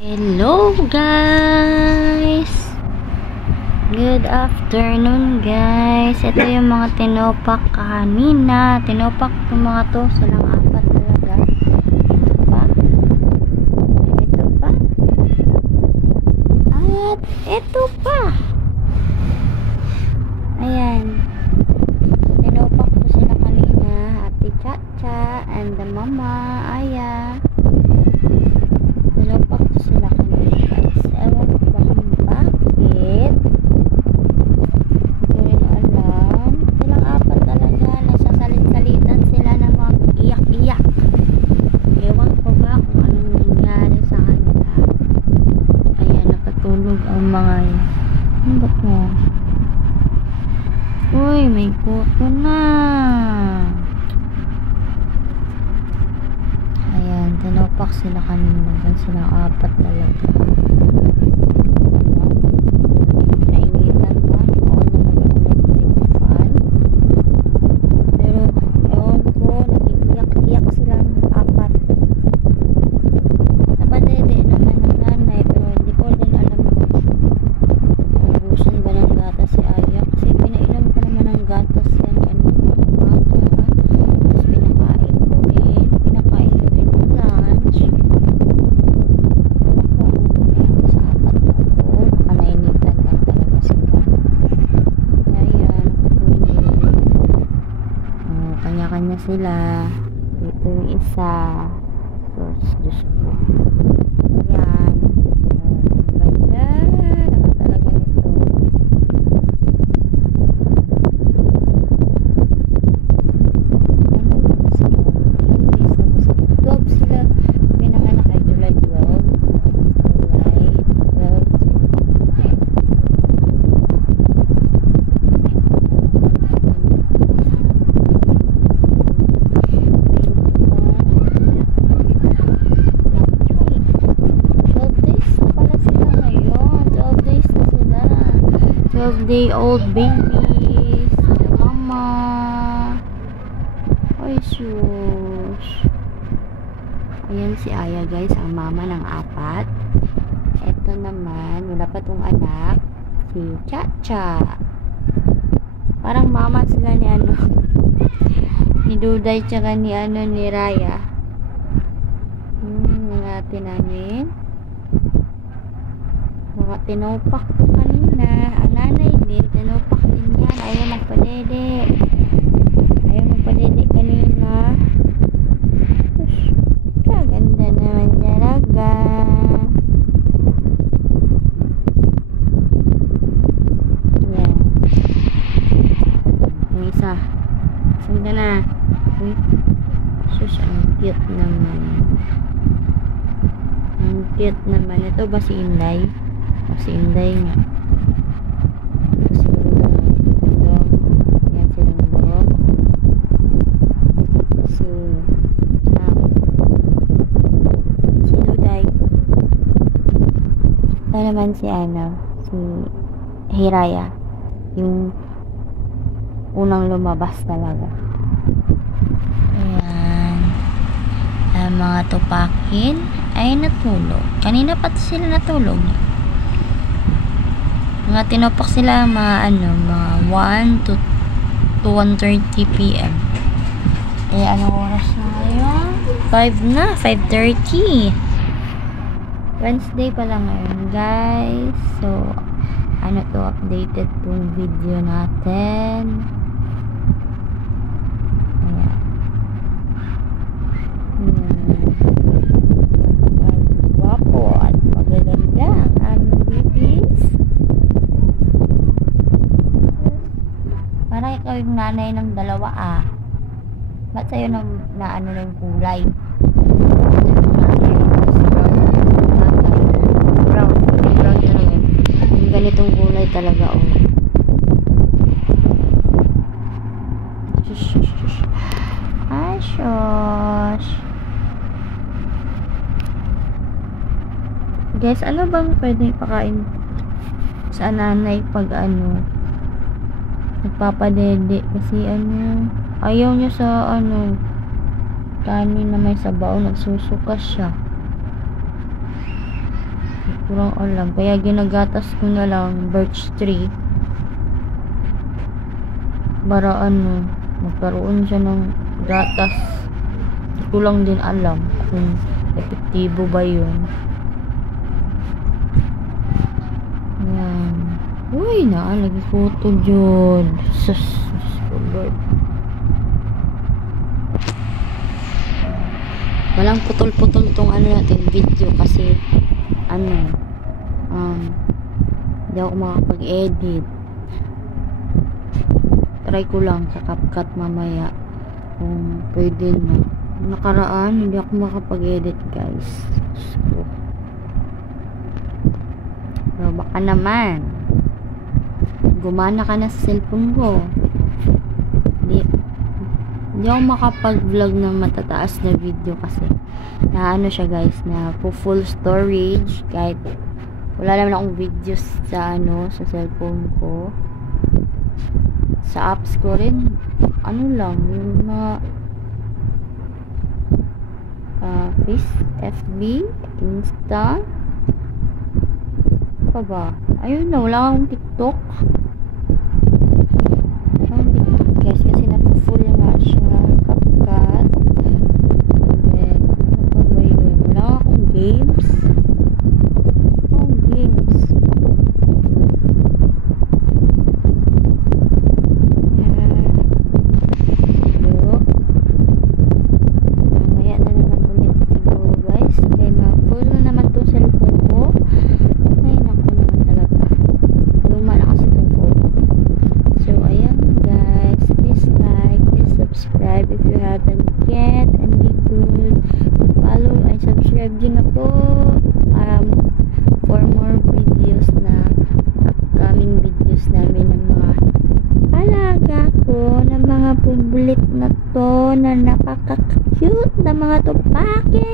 Hello guys! Good afternoon guys! Ito yung mga tinopak kanina. Tinopak yung mga to. Silang apat talaga. Ito pa. Ito pa. At ito pa. Ayan. Tinopak ko sila kanina. Ate Chacha and the mama Aya. Tinopak ko sila kanina guys. Ewan ko ba kung bakit. Hindi ko rin alam. Silang apat talaga. Nagsasalit-salitan sila ng mga iyak-iyak. Ewan ko ba kung anong nangyari sa kanila. Ayan, nakatulog ang mga yun. Ano ba ito? Uy, may kuto na. Ayan, tinopak sila kanina. Gan silang apat talaga. Nainitan pa. Oo naman yung electric fan. Pero, ewan ko, nag-iiyak-iyak silang apat. Napadede naman ng nanay. Pero hindi ko din alam ubusan ba ng gatas si Aya. Kasi pinainom ko naman ng gatas yan kanina umaga. Tapos pinakain ko rin. Pinakain ko rin ng lunch. Ewan ko anong nangyari sa apat na to. Baka nainitan lang talaga sila. Ayan, nakatulog. Kanya-kanya sila. Ito yung isa. Diyos ko. Ayan. Ang ganda naman talaga nito. Ano ba sila? 12 sila. Pinanganak ay July 12. July 12. Day-old babies, the mama. Ay sus. Ayan si Aya guys, ang mama ng apat. Ito naman, wala pa tong anak, si Chacha. Parang mama sila ni ano ni Duday tsaka ni ano ni Raya. Natin namin. Mga tinopak ko kanina. Ang nanay din, tinopak din yan. Ayaw magpadede. Ayaw magpadede kanina. Ush, kaganda naman talaga. Yan. Yung isa. Sanda na. Uy. Sus, ang cute naman. Ang cute naman. Ito ba si Inday? Si Inday nga. Si Dong. Yan si Dong. Si Duday. Ito naman si ano, si Hiraya. Yung unang lumabas talaga. Ayan. Ang mga tupakin ay natulog. Kanina pa sila natulog. Mga tinopak sila mga ano, mga 1 to 1:30 PM. Anong oras na ngayon? 5 na, 5:30. Wednesday pa lang ngayon, guys. So, ano to, updated tong video natin. Ayan. Guwapo at magaganda ang aming babies. Parang ikaw yung nanay ng dalawa ah. Ba't sa'yo na ano na yung kulay? Brown. Brown talaga. Yung ganitong kulay talaga oh. Shush. Ay, shush. Guys, ano bang pwedeng ipakain sa nanay pag ano nagpapadede? Kasi ano, ayaw niya sa ano kanin na may sabaw, nagsusuka siya. Kurang alam. Kaya ginagatas ko na lang birch tree. Para ano, magkaroon siya ng gatas. Hindi ko lang din alam kung epektibo ba yun. Ayan. Uy, lagi photo dyan. Sus, Lord. Walang putol-putol tong ano natin video kasi hindi ako makapag-edit. Try ko lang sa CapCut mamaya kung pwede na. Nakaraan hindi ako makapag-edit, guys. So, pero baka naman gumana ka na sa cellphone ko. Hindi ako makapag-vlog ng matataas na video kasi na ano siya, guys, na full storage. Kahit wala naman akong videos sa sa cellphone ko. Sa apps ko rin lang yung mga FB, Insta pa ba? Ayun na, wala akong TikTok. Guys, kasi napu-full nga siya CapCut. Then ano pa ba yun? Wala akong games. Mamaya na naman ulit siguro, guys. Kaya na-full na naman itong cellphone ko. Ay, naku naman talaga. Luma na kasi itong phone. So, ayan, guys. Please like, please subscribe if you haven't yet. And be good. Follow and subscribe din na po. For more videos na upcoming videos namin ng mga alaga ko, ng mga public na to na napaka-cute na mga tupake.